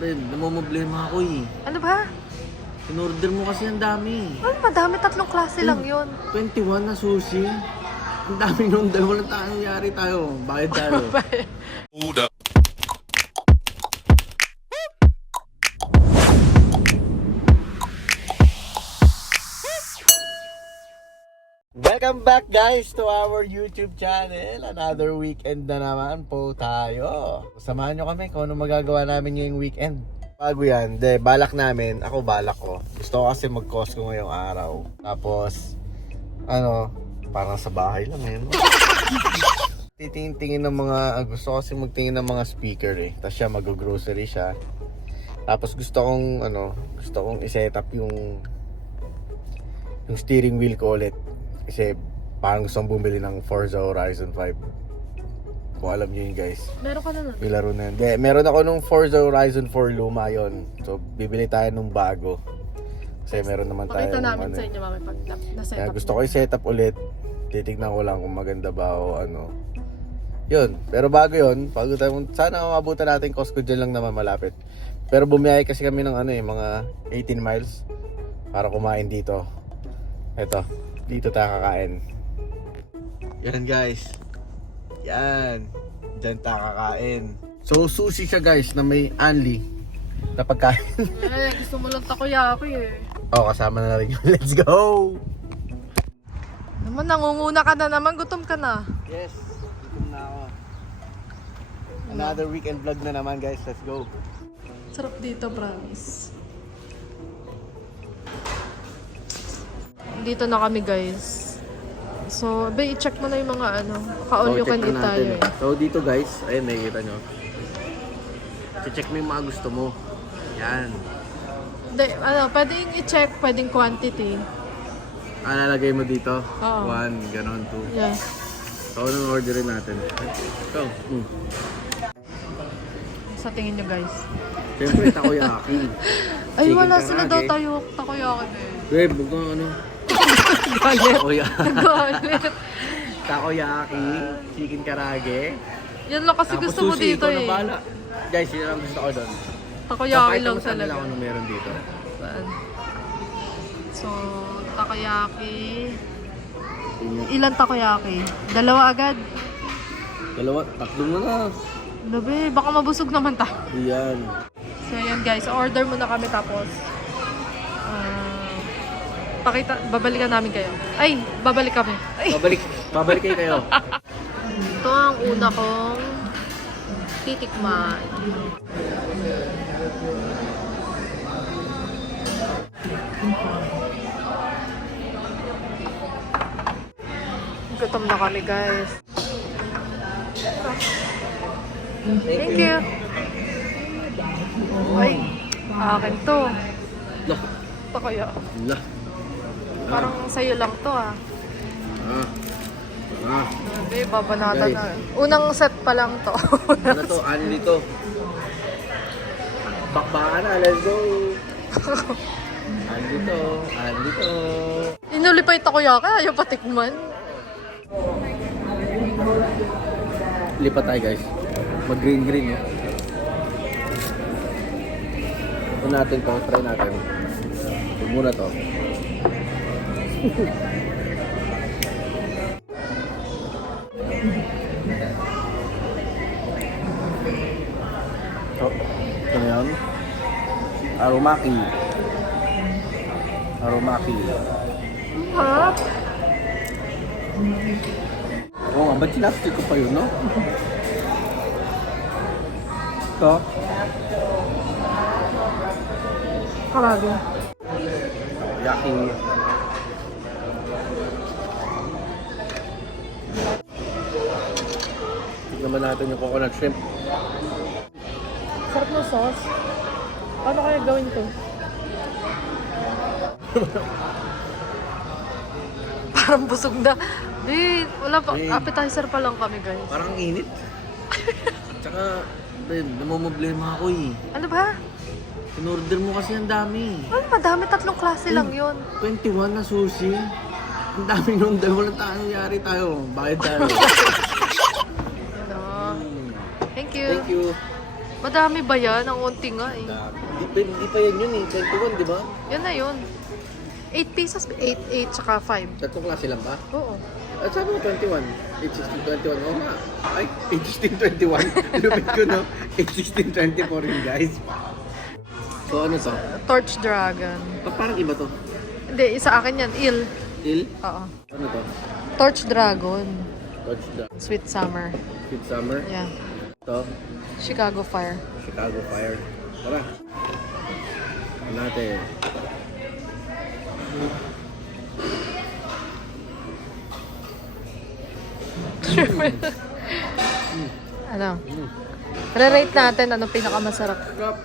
namomblema ako eh. Ano ba? In-order mo kasi ang dami. Ano, madami, 3 klase lang yun. 21 na sushi. Ang dami nung dalawa lang tayo. Nangyari tayo. Bayad tayo. Hold up. Welcome back guys to our YouTube channel. Another weekend na naman po tayo. Samahan nyo kami kung ano magagawa namin ngayong weekend. Bago yan, balak namin, balak ko. Gusto ko kasi mag-Costco ngayong araw. Tapos, parang sa bahay lang eh. Titingin ng mga, gusto ko kasi magtingin ng mga speaker eh. Tapos siya mag-grocery siya. Tapos gusto kong i-set up yung steering wheel ko ulit. Kasi parang gusto kong bumili ng Forza Horizon 5. Kung alam nyo yun guys. Meron ka na nun? May laro na yun. Meron ako nung Forza Horizon 4 luma yun. So bibili tayo nung bago. Kasi meron naman tayo. Pakita namin sa inyo mamaya pag na-set up. Gusto ko i-set up ulit. Titignan ko lang kung maganda ba o ano. Yun. Pero bago yun, sana mabutan natin Costco dyan lang naman malapit. Pero bumiyay kasi kami ng mga 18 miles para kumain dito. Eto. Dito tayo kakain. Yan guys. Yan. Diyan tayo kakain. So sushi siya guys na may only na pagkain. Gusto mo lang takoyaki eh. Kasama na rin yun. Let's go! Naman, nangunguna ka na naman. Gutom ka na. Yes. Gutom na ako. Another weekend vlog na naman guys. Let's go. Sarap dito, promise. Dito na kami guys. So, i-check mo na yung mga ka-all you can eat tayo eh. So dito guys, ayun nakikita nyo. I-check mo yung mga gusto mo. Yan. Pwedeng i-check, pwedeng quantity. Lalagay mo dito. Oo. 1, ganon, 2. Yeah. So anong orderin natin? Ito. Sa tingin nyo guys. Siyempre takoyaki. Ay, Chicken wala sila daw karage. tayo takoyaki eh. Babe, huwag kang Galit. Galit. Takoyaki, chicken karage. Yan lang kasi Tapos gusto mo sushi, dito ikaw na eh. bahala. Guys, yun ang gusto ko doon. Takoyaki lang Sa nila talaga. kung ano meron dito. Saan? So, takoyaki. Ilan takoyaki? 2 agad? Dalawa, tatlo mo na. Labi, baka mabusog naman tayo. Yan. So, yan guys. Order muna kami tapos babalikan namin kayo. Ay, babalik kami. Ay. Babalik kayo. Ito ang una kong titikman. Gutom na kami guys. Thank you. Ay, akin to. Lah. Ito kaya. Lah. Parang sa'yo lang to ah. Sabi, babanatan na. Unang set pa lang to. Ano to? Ano dito? Bakbakan na, let's go! Andito. Inuli pa yung takoyaki, ayaw patikman. Lipat tayo guys. Mag-green. Ito natin to. Try natin. Huwag muna to. So, ito na yun. Aromaki. Ha? Ba't sinapsik ko pa yun, no? Ito. Karage. Yaki. Tignan naman natin yung coconut shrimp. Sarap ng sauce. Paano kaya gawin to? Parang busog na. Wala pa. Appetizer pa lang kami guys. Parang init. Tsaka, namomblema ako eh. Ano ba? In-order mo kasi ang dami. Ano, madami, 3 klase lang yun. 21 na sushi. Ang dami nung dalawa lang tayo. Nangyari tayo. Bayad tayo. Thank you. Thank you. Madami ba yan? Ang unti nga eh. Hindi pa yan yun eh. 21, di ba? Yan na yun. 8 pieces, 8, tsaka 5. Tatlong klase lang ba? Oo. At sabi mo 21. 8, 16, 21. Oo nga. Ay, 8, 16, 21. Lupit ko, no? 8, 16, 24 yun, guys. So, ano to? Torch Dragon. Parang iba to. Hindi, isa akin yan. Il. Il? Oo. Ano to? Torch Dragon. Dodge the Sweet Summer. Sweet Summer. Yeah. To, Chicago Fire. Chicago Fire. Tara. Ano natin? Ano? Re-rate natin anong pinakamasarap. Crap.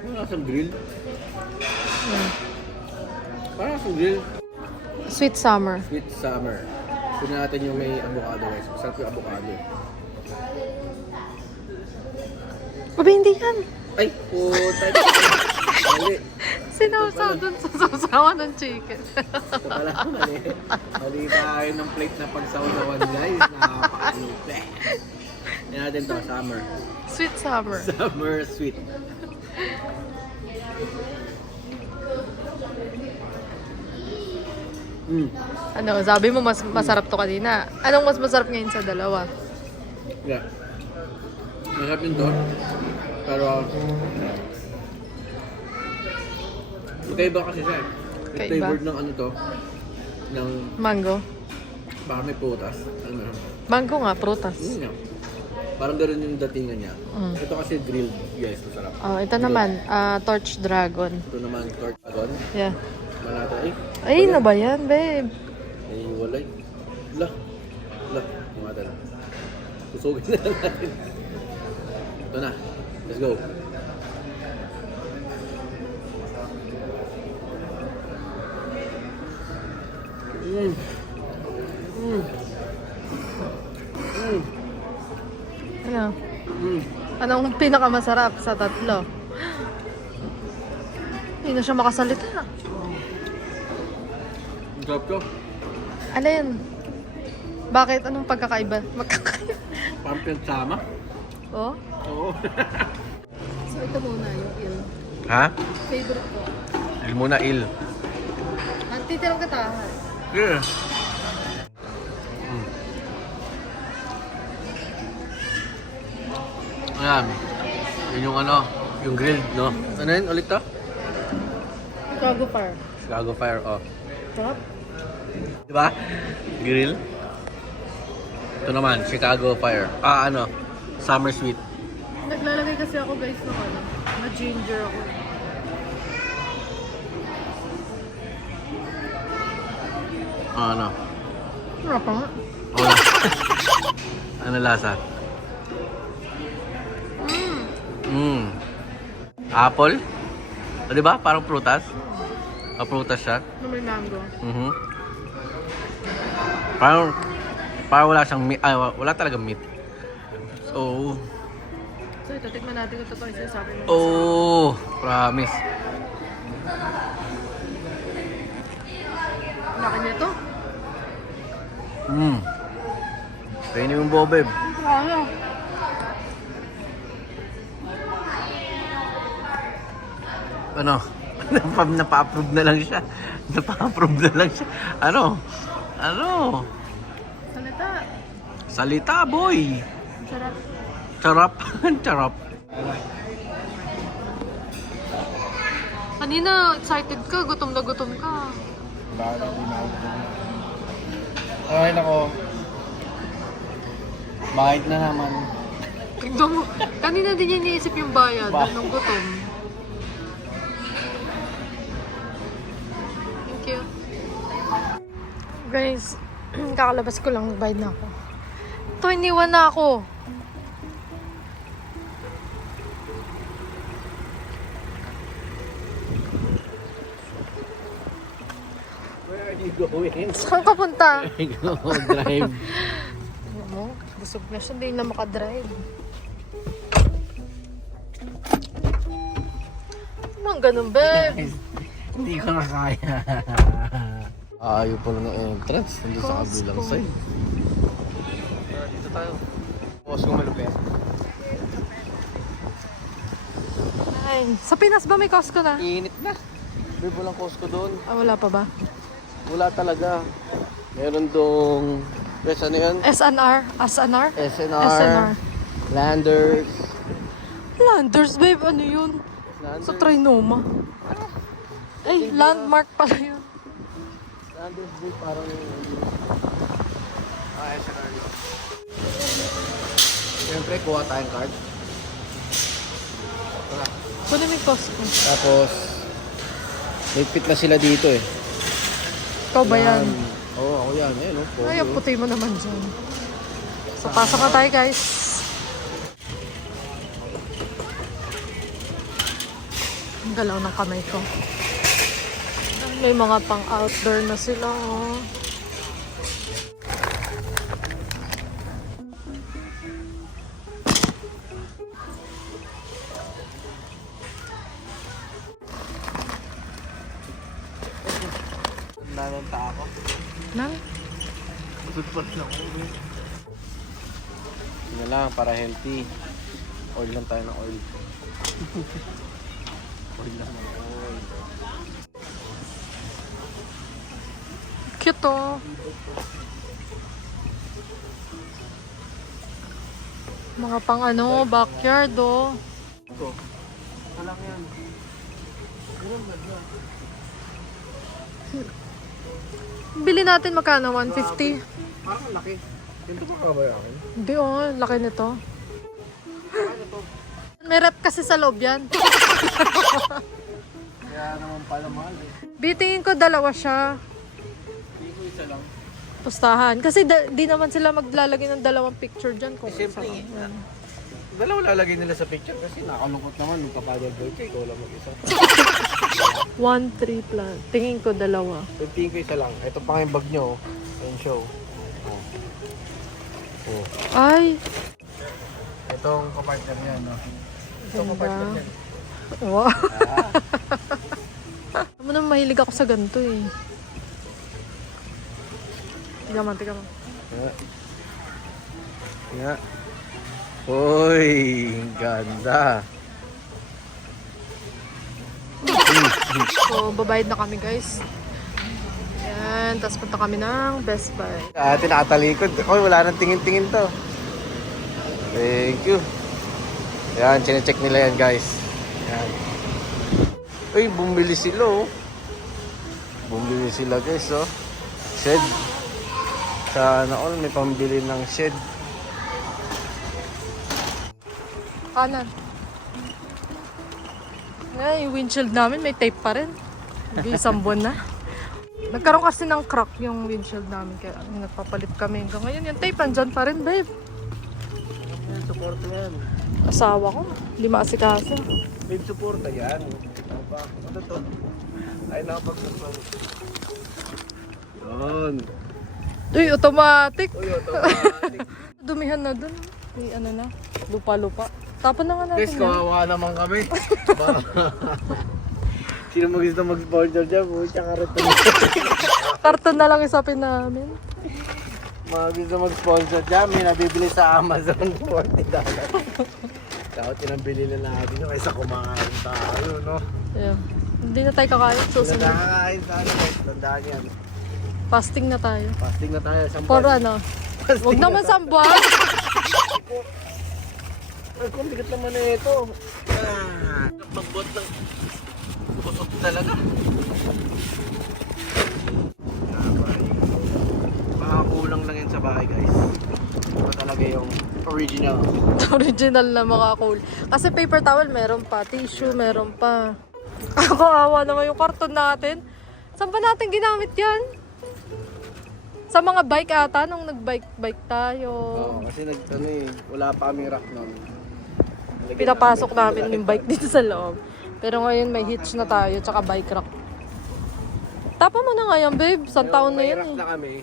Parang kasang grill. Parang kasang grill. Sweet Summer. Sweet Summer. Kunin natin yung may avocado guys. Masarap yung avocado. Abi, hindi yan. Ay! Puta! Mali. Sinawsaw dun sa sasawa ng chicken. Ito pala. Mali. Mali tayo ng plate na pagsawsawan guys. Napaka-lupit. Yan natin to. Summer. Sweet Summer. Summer sweet. Ano, sabi mo mas masarap to kanina. Anong mas masarap ngayon sa dalawa? Yeah. Masarap yun to. Pero magkaiba kasi siya. Yung Kaiba? flavored ng ano to. Ng Mango. baka may putas. Ano? Mango nga, prutas. Yun nga. Parang gano'n yung datingan niya. Mm. Ito kasi grilled. Yes, masarap. Oh, ito naman, Torch Dragon. Ito naman torch dragon. Yeah. Malata. Ay, na ba yan, babe? Ay, walay. La. Kumata na. Kusugin na lang natin. Ito na. Let's go. Ano? Anong pinakamasarap sa tatlo? Hindi na siya makasalita. Ang sarap to. Ano yun? Bakit? Anong pagkakaiba? Magkakaiba? Parang pinagsama. Oh? Oo. So ito muna yung il. Ha? Favorite ko. Il muna, il. Titirang katahan. Yeah. Ayan. Yun yung ano, yung grilled, no? Ano yun ulit to? Chicago Fire. Chicago Fire, oh. Sarap. Diba? Grill. Ito naman, Chicago Fire. Ano? Summer Sweet. Naglalagay kasi ako guys ng ano, na ginger ako. Ano? Sarap pa nga. Wala. Ano lasa? Apple? O, diba? Parang prutas. Prutas siya. Na may mango. Parang wala siyang meat. Wala talagang meat. So, So ito, tikman natin kung totoo yung sinasabi mo. oh, promise. Laki niya to. Kainin yung bobeb. Ano? Ano? Napa-approve na lang siya. Napa-approve na lang siya. Ano? Salita. Salita, boy. Sarap. Charap. Charap. Kanina, excited ka. Gutom na gutom ka. Ay, nako. Bakit na naman? Tignan mo. Kanina din niya iniisip yung bayad. Nung gutom. Thank you. Guys, kakalabas ko lang. Bayad na ako. Ito, iniwan na ako. Where are you going? Saan ka punta? I go drive. Ano? Busog na siya. Hindi na makadrive. Anong ganun, babe? Hindi ko na kaya. Ayaw pala ng entrance. Nandun sa kabilang Costco. side. Dito tayo. Costco malupit. Fine. Sa Pinas ba may Costco na? Init na. Babe, walang Costco doon. Ah, wala pa ba? Wala talaga. Meron dong... Yes, ano yan? SNR? SNR? SNR. Landers. Landers, babe. Ano yun? Landers. Sa Trinoma. Ay, landmark pala yun. Landers, babe, parang... SNR yun. Siyempre, kuha tayong card. Wala. Kunin mo yung Costco. Tapos, ligpit na sila dito eh. Ikaw ba yan? Oo, ako yan. Eh, no? Ay, ang puti mo naman dyan. So, pasok na tayo, guys. Ang galaw ng kamay ko. May mga pang-outdoor na sila, oh. Nananta ako. Nang? Sudpot lang ako. Yun lang, para healthy. Oil lang tayo ng oil. Oil lang ng oil. Cute, oh. Mga pang ano, backyard, oh. Ito. Ito lang yan. Ganun ba dyan? Bili natin magkano? 150? Parang laki. Ganito ba kabayo akin? Hindi, oh. Laki nito. May rep kasi sa loob yan. Kaya naman pala mahal eh. Bitingin ko dalawa siya. Hindi ko isa lang. Pustahan. Kasi di naman sila maglalagay ng dalawang picture dyan. Kung Siyempre, isa. Yan. Dalawa lalagay nila sa picture kasi nakalungkot naman nung kapadal boy ko. Ikaw lang mag-isa. 1-3 plan. Tingin ko dalawa. Tingin ko isa lang. Ito pa nga yung bag nyo. Ayun show. Oh. Ay! Itong kapartner niya, no? Itong Ganda. kapartner niya. Wow. Alam mo naman, mahilig ako sa ganito eh. Tiga mo. Yeah. Uy, ganda. So, babayad na kami guys. Yan, tapos punta kami ng Best Buy. Ate nakatalikod. Ako, wala nang tingin-tingin to. Thank you. Yan, chinecheck nila yan guys. Yan. Uy, bumili sila oh. Bumili sila guys oh. Shed. Sana all may pambili ng shed. Kanan. Ngayon, yung windshield namin may tape pa rin. Hindi isang buwan na. Nagkaroon kasi ng crack yung windshield namin kaya nagpapalit kami. Hanggang ngayon yung tape andyan pa rin, babe. Yan, suporta yan. Asawa ko, hindi maasikaso. Babe, suporta yan. Ano to? Ay, nakapag-support. Yan. Uy, automatic. Uy, automatic. Dumihan na dun. May ano na, lupa-lupa. Tapon na nga natin Guys, yan. kawawa naman kami. Sino mag-gusto mag-sponsor dyan? Pucha, karton. Karton na lang isapin namin. Mga gusto mag-sponsor dyan, may nabibili sa Amazon $40. Tapos tinabili na natin yun kaysa kumakain tayo, no? Ayun. Hindi na tayo kakain. Susunod. Nakakain tayo, guys. Tandaan yan. Fasting na tayo. Fasting na tayo. For ano? Huwag naman sambuan. Ay, kung bigat naman na ito. Magbot ng kusot talaga. Makakulang lang yan sa bahay, guys. Ito talaga yung original. Original na makakul. Kasi paper towel meron pa. Tissue meron pa. Ako awa naman yung karton natin. Saan ba natin ginamit yan? Sa mga bike ata, nung nag-bike tayo. Oo, kasi wala pa kaming rack nun. Pinapasok namin yung bike dito sa loob. Pero ngayon may hitch na tayo, tsaka bike rack. Tapa mo na nga yan, babe. Isang taon na May yan rack eh. na kami.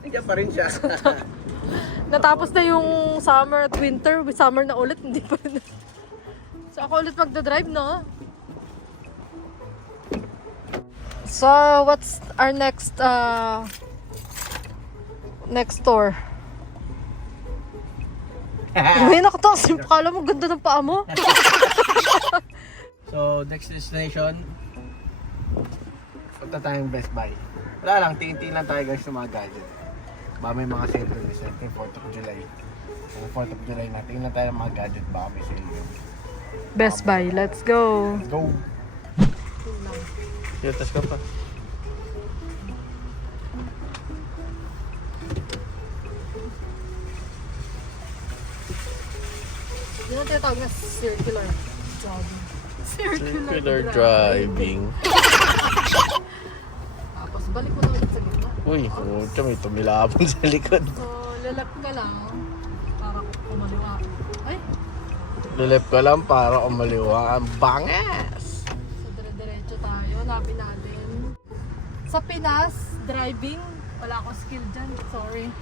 Nandiyan pa rin siya. Natapos na yung summer at winter. Summer na ulit, hindi pa rin. So ako ulit magdadrive, no? So, what's our next store? Uy, nakataas yung kala mo. Ganda ng paa mo. next destination. Punta tayong Best Buy. Wala lang, tingin-tingin lang tayo guys sa mga gadget. Baka may mga sale doon, siyempre 4th of July. Kung 4th of July na, tingin lang tayo ng mga gadget, baka may sale yun. Best Buy, let's go. Go! Yotas ka pa. Yun ang tinatawag na circular jogging. Circular driving. Tapos balik mo na ulit sa gitna. Uy, puta, may tumilabon sa likod. So, lalap ka lang para kumaliwa. Ay, Lilip ka lang para umaliwa. Ang bangas! so dire-diretso tayo. Hanapin natin. Sa Pinas, driving, wala akong skill dyan. Sorry.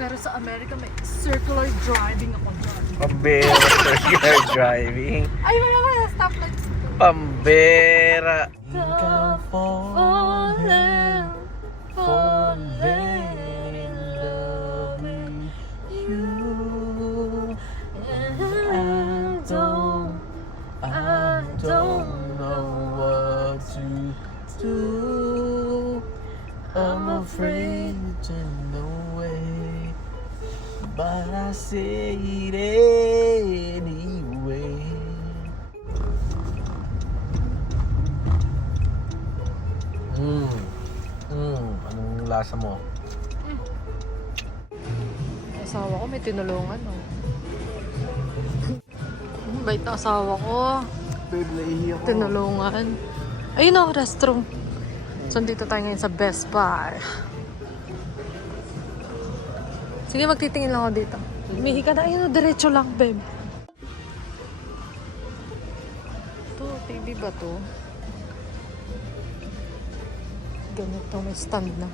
Pero sa Amerika, may circular driving ako dyan. Pambera, circular driving. Ay, wala ka na stoplight. Pambera. Falling, falling in love with you. And I don't know what to do. I'm afraid to no way, but I say it anyway. Anong lasa mo? Asawa ko may tinulungan, oh. Bait na asawa ko. Babe, naihi ako. Tinulungan. Ayun o, restroom. So, dito tayo ngayon sa Best Buy. Sige, magtitingin lang ako dito. Umihi ka na. Ayun o, diretso lang, babe. Ito, TV ba to? Ganito, may stand na.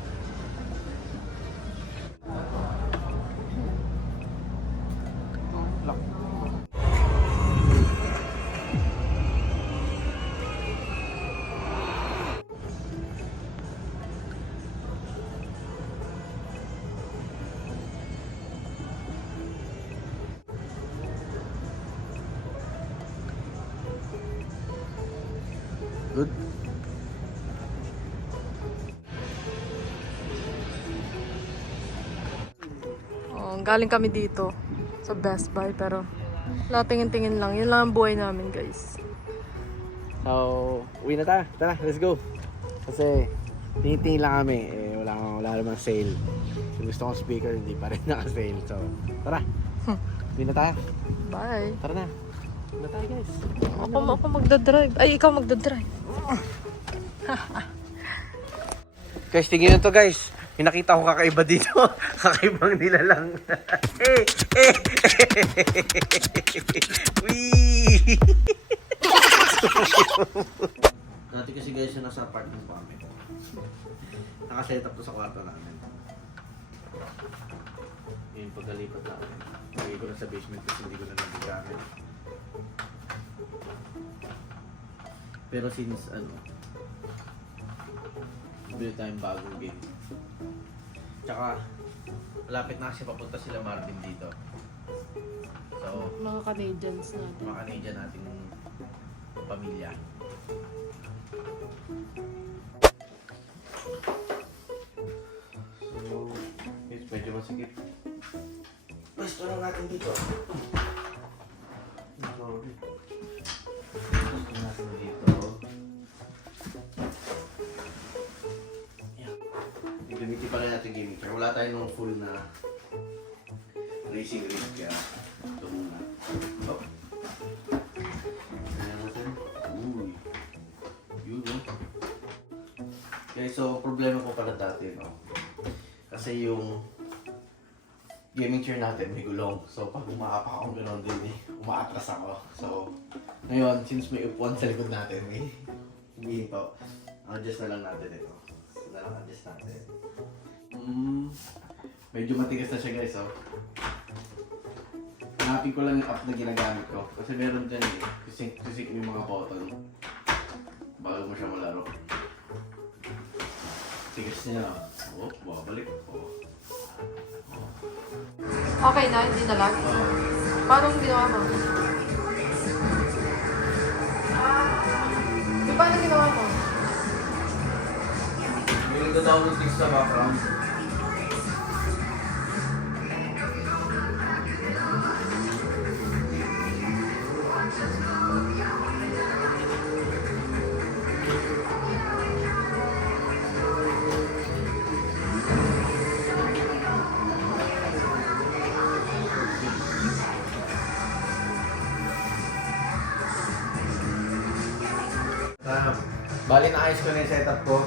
Good. Oh, galing kami dito sa Best Buy pero wala tingin-tingin lang. Yun lang ang buhay namin, guys. So, uwi na tayo. Tara, let's go. Kasi, tingin-tingin lang kami. Eh, wala namang sale. Yung gusto kong speaker, hindi pa rin naka-sale. So, tara. Uwi na tayo. Bye. Tara na. Uwi na tayo, guys. Ako magdadrive. Ay, ikaw magdadrive. Guys, tingin nyo to, guys. May nakita ko kakaiba dito. Kakaibang nilalang. Wee! Dati kasi guys, yung nasa apartment pa kami. Nakaset up to sa kwarto namin. Yung pagkalipat namin. Lagay ko na sa basement kasi hindi ko na nagagamit. Pero since bili tayong bagong game. Tsaka, malapit na kasi papunta sila Marvin dito. So, Mga Canadians natin. mga Canadian nating pamilya. So, it's medyo masikip. Pwesto lang natin dito. Pwesto natin dito. Gamitin pa rin natin gaming chair. Wala tayo nung full na racing rig kaya ito muna. Oh. Ayan natin. Uy. Yun no. Okay, so problema ko pala dati no. Kasi yung gaming chair natin may gulong. So pag umaapak akong gano'n din umaatras ako. So ngayon, since may upuan sa likod natin, may humihinto. Adjust na lang natin ito. So na lang adjust natin. Medyo matigas na siya guys, oh. Hanapin ko lang yung app na ginagamit ko. Kasi meron dyan kusik yung mga button. Bago mo siya malaro. Tigas niya. Oh, babalik. Oh. Okay na, hindi na lag. Parang ginawa mo. sound things sa background. Bali na ayos ko na yung setup ko.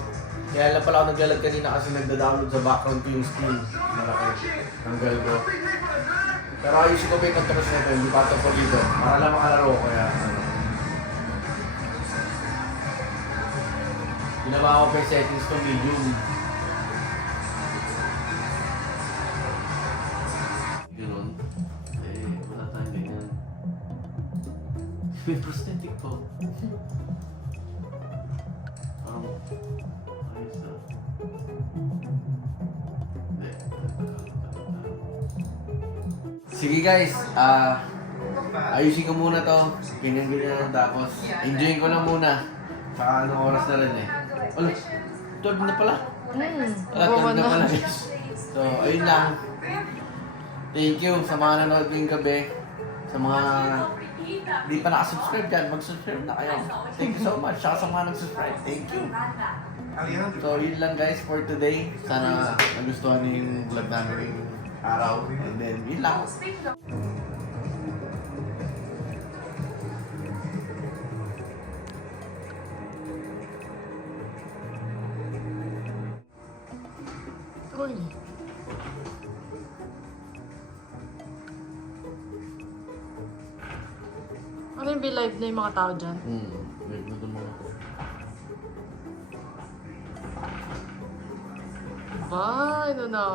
Kaya lang pala ako naglalag kanina kasi nagda-download sa background ko yung Steam. Malaki. Tanggal ko. Pero ayusin ko pa yung controls nito, hindi pa ito po dito. Para lang makalaro ko kaya ano. Ginawa ko pa yung settings ko medium. Ganoon. Wala tayong ganyan. May prosthetic po. Ayos na. Sige guys, ayusin ko muna to. Ganyan-ganyan tapos enjoyin ko lang muna. Saka anong oras na rin eh. Wala, 12 na pala. Wala, 12 na pala guys. So, ayun lang. Thank you sa mga nanonood ngayong gabi. Sa mga hindi pa nakasubscribe dyan, mag-subscribe na kayo. Thank you so much. Saka sa mga nag-subscribe, thank you. So, yun lang guys for today. Sana nagustuhan niyo yung vlog namin ngayong araw. And then, yun lang. Uy. Ano yung be-live na yung mga tao dyan? Wait na naman ako. Ba, ano na?